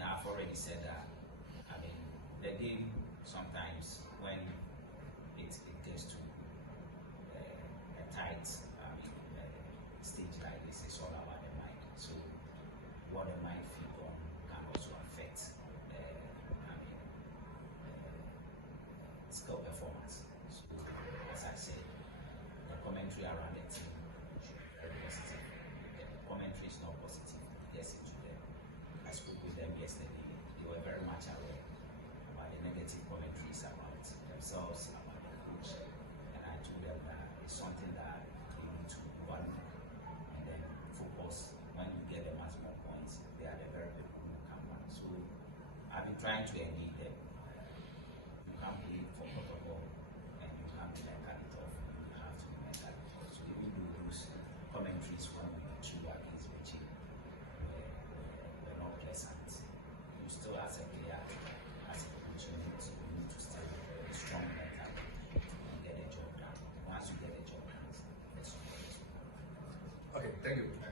Now, I've already said that. I mean, the game sometimes when it gets to a tight stage like this, it's all about the mind. So what the mind feeds on can also affect skill performance. So as I said, the commentary around the team should be very positive. The commentary is not positive, it gets into them. I spoke with them yesterday. They were very much aware about the negative commentaries about themselves, about the coach, and I told them that it's something that they need to overlook and then focus. When you get them as more points, they are the very people who can win. So I've been trying to engage them. You can't play for protocol and you can't be mentally tough. You have to be mentally tough. So even though those commentaries when we chew against Beijing were not pleasant, you still as a player, as a coach, you need to stay strong mentally and get the job done. Once you get the job done, it's okay. Okay, thank you.